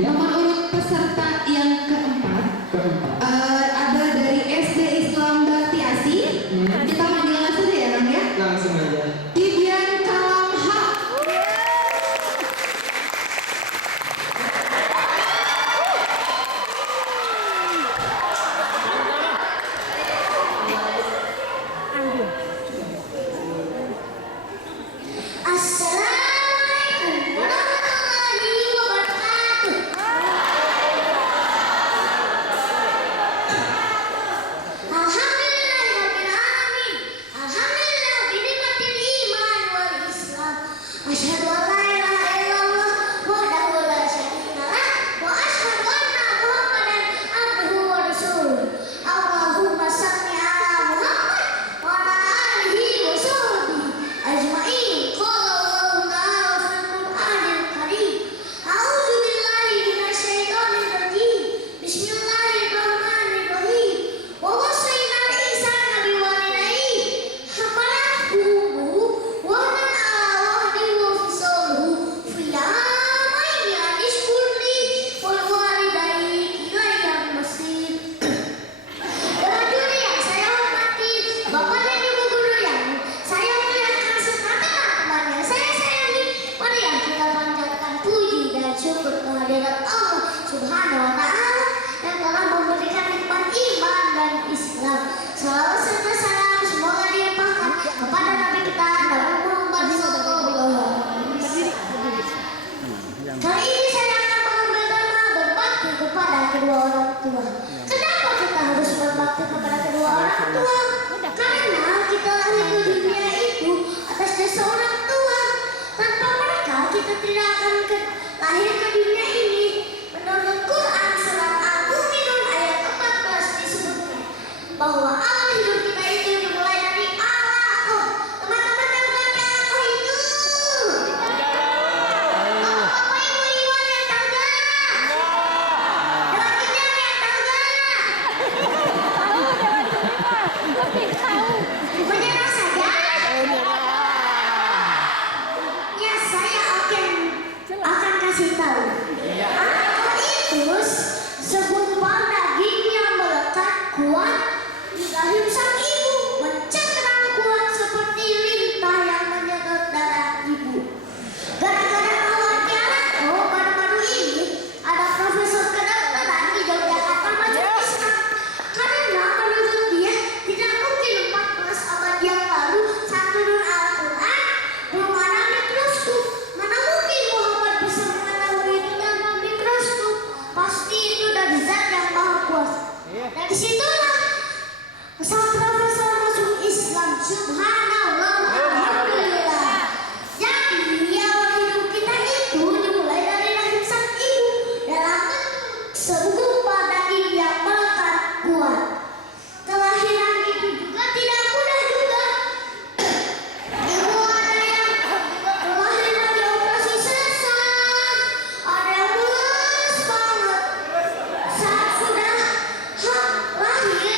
Nomor urut peserta yang keempat, ada dari SD Islam Bakti Asi. Kita panggil langsung ya, Bang ya. Langsung aja. Tidian Kalamha. Assalamualaikum warahmatullahi wabarakatuh. Alhamdulillahirabbil alamin. Alhamdulillah binikmatil iman wal Islam. Asyhadu an la ilaha illallah wahdahu la syarika lah wa asyhadu anna Muhammadan abduhu wa rasuluh. Allahumma shalli ala Muhammad wa ala alihi wa sahbihi ajma'in. Qala Allahu ta'ala fil Qur'anil Karim. A'udzu billahi minasyaitonir rajim. Bismillahirrahmanirrahim. Wa wasainal insana biwalidayhi hamalathu ummuhu wahnan ala wahnin wa fisaluhu fi amaini an ishkur li wal walidayhi ilayya al-masir. Hadirin yang saya hormati, Bapak dan Ibu guru yang saya muliakan serta teman-teman yang saya sayangi, mari kita panjatkan puji dan syukur kehadirat Allah Subhanahu wa Ta'ala yang telah memberikan nikmat iman dan Islam. Salawat serta salam semoga dilimpahkan kepada Nabi kita Nabi Muhammad SAW. Kali ini saya akan mengambil tema berbakti kepada kedua orang tua. Kenapa kita harus berbakti kepada kedua orang tua? Karena kita lahir ke dunia itu atas jasa orang tua. Tanpa mereka kita tidak akan lahir ke dunia ini. Menurut Quran surat Al-Mu'minun ayat 14 disebutkan bahwa awal hidup kita itu dimulai dari alaqah. Teman-teman yang mengerti alaqah itu? Bapak ibu iwan yang tangga. Selanjutnya yang tangga. Menyerah saja. Ya saya akan kasih tahu. Alaqah itu segumpal daging yang melekat kuat di rahim sang ibu, mencengkram kuat seperti lintah yang menyedot darah ibu. Gara-gara awalnya alaqah baru-baru ini ada profesor kedokteran di Yogyakarta masuk Islam. Karena menurut dia tidak mungkin 14 abad yang lalu saat turun Al-Quran belum ada mikroskop. Mana mungkin Muhammad bisa mengetahui itu tanpa mikroskop? Pasti itu dari zat yang maha kuasa. Dari situlah sang profesor masuk Islam. Subhanallah, alhamdulillah. Jadi awal hidup kita itu dimulai dari rahim sang ibu dalam bentuk segumpal daging yang melekat kuat. Kelahiran itu juga tidak mudah juga. Ibu ada yang lahir dari operasi sesar, ada yang mulus banget. Saat sudah lahir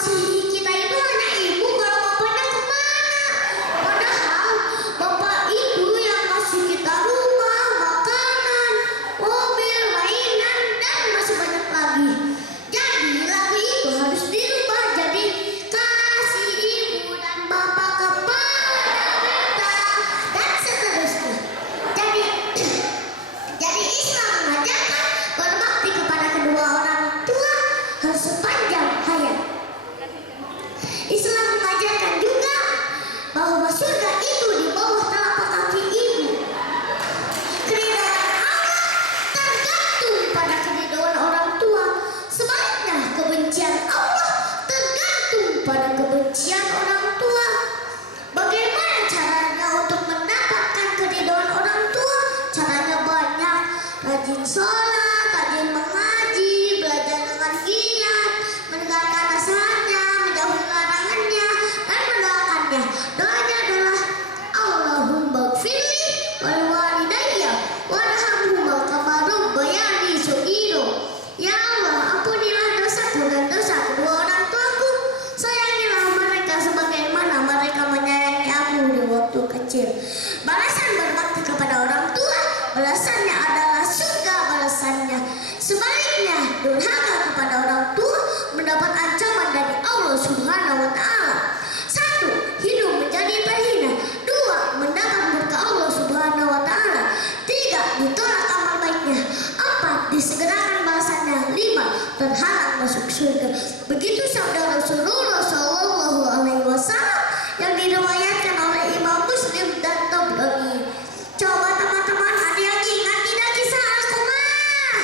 kasih kita itu hanya ibu, kalau bapaknya kemana? Padahal bapak itu yang kasih kita rumah, makanan, mobil, mainan, dan masih banyak lagi. Jadi lagu itu harus dirubah jadi kasih ibu dan bapak kepada kita, dan seterusnya. Jadi Islam mengajarkan berbakti kepada kedua orang tua harus sepanjang hayat. Islam mengajarkan juga bahwa surga itu di bawah telapak kaki ibu. Keridhaan Allah tergantung pada keridhaan orang tua. Sebaliknya kebencian Allah tergantung pada kebencian orang tua. Bagaimana caranya untuk mendapatkan keridhaan orang tua? Caranya banyak. Rajin sholat, rajin mengaji, belajar dengan giat, mendengarkan nasihatnya, menjauhi larangannya, dan mendoakannya. Doanya adalah Allahumma gfirli wal walidayya warhamhuma kama rabbayani shaghira. Ya Allah, ampunilah dosaku dan dosa kedua orang tuaku. Sayangilah mereka sebagaimana mereka menyayangi aku di waktu kecil. Balasan berbakti kepada orang tua, balasannya adalah surga balasannya. Sebaliknya, durhaka kepada orang tua mendapat ancaman dari Allah Subhanahu wa Ta'ala. 1. Hidup menjadi terhina. 2. Mendapat murka Allah Subhanahu wa Ta'ala. 3. Ditolak amal baiknya. 4. Disegerakan balasannya. 5. Terhalang masuk surga. Begitu sabda Rasulullah Shallallahu Alaihi Wasallam yang diriwayatkan oleh Imam Muslim dan Tabrani. Coba teman-teman, ada yang ingat tidak kisah Alqamah?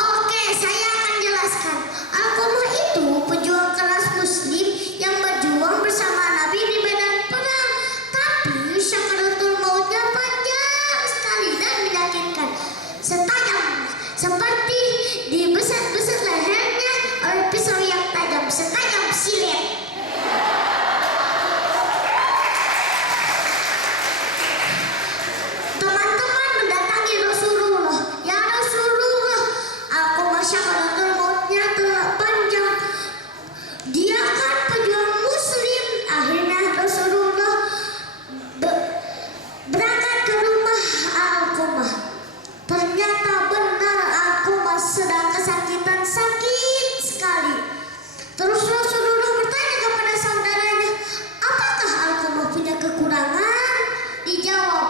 Oke, saya akan jelaskan. Alqamah itu pejuang kelas Muslim yang berjuang bersama Nabi di medan perang. Tapi syakaratul mautnya panjang sekali dan menyakitkan. Setajam seperti dibeset-beset lehernya oleh pisau yang tajam, setajam silet. Teman-teman mendatangi Rasulullah. Ya Rasulullah, aku masyarakat mautnya telah panjang. Dia kan pejuang Muslim. Akhirnya Rasulullah berangkat ke rumah Alqamah. Ternyata benar Alqamah sedang kesakitan, sakit sekali. Terus Rasulullah bertanya kepada saudaranya, apakah Alqamah punya kekurangan? Dijawab,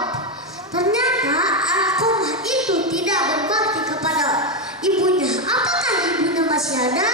ternyata Alqamah itu tidak berbakti kepada ibunya. Apakah ibunya masih ada?